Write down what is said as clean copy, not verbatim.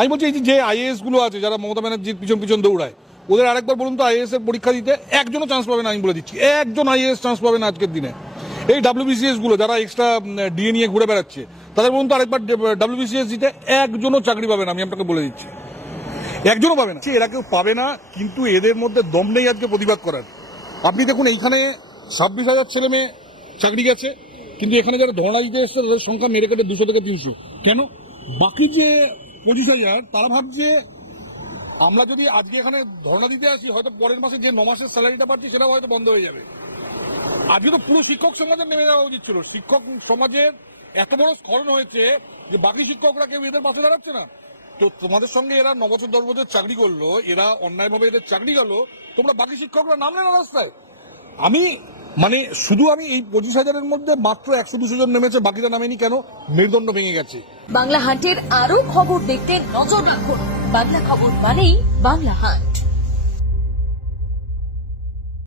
আমি বলছি এই যে আইএএস গুলো আছে যারা মমতা ব্যানার্জির পিছন পিছন দৌড়ায়, ওদের আরেকবার বলুন তো আইএএস এর পরীক্ষা দিতে একজনও চান্স পাবে না। আমি বলে দিচ্ছি একজন আইএএস চান্স পাবে না আজকের দিনে। এই ডাব্লিউবিসিএস গুলো যারা এক্সট্রা ডিএ নিয়ে ঘুরে বেড়াচ্ছে, তাদের বলুন তো আরেকবার ডাব্লিউবিসিএস দিতে একজনও চাকরি পাবে না। আমি আপনাকে বলে দিচ্ছি একজনও পাবে না। এরা কেউ পাবে না, কিন্তু এদের মধ্যে দম নেই আজকে প্রতিবাদ করার। আপনি দেখুন এইখানে 26,000 ছেলে মেয়ে চাকরি গেছে, কিন্তু এখানে যারা ধর্ণা দিতে এসছে তাদের সংখ্যা মেরে কেটে 200 থেকে 300। কেন? বাকি যে 25,000 তারা ভাবছে আমরা যদি আজকে এখানে ধর্ণা দিতে আসি, হয়তো পরের মাসে যে 9 মাসের স্যালারিটা পাচ্ছি সেটাও হয়তো বন্ধ হয়ে যাবে। আজকে তো পুরো শিক্ষক সমাজের নেমে যাওয়া উচিত ছিল। শিক্ষক সমাজের এত বড় স্খলন হয়েছে যে বাকি শিক্ষকরা কেউ এদের পাশে দাঁড়াচ্ছে না। তো তোমাদের সঙ্গে এরা 9 বছর 10 বছর চাকরি করলো, এরা অন্যায়ভাবে এদের চাকরি গেল, তোমরা বাকি শিক্ষকরা নামলে না রাস্তায়। আমি শুধু আমি এই 25,000-এর মধ্যে মাত্র 100-200 জন নেমেছে, বাকিটা নামেনি কেন? মেরুদণ্ড ভেঙে গেছে। বাংলা হাটের আরো খবর দেখতে নজর রাখুন। বাংলা খবর মানেই বাংলা হাট।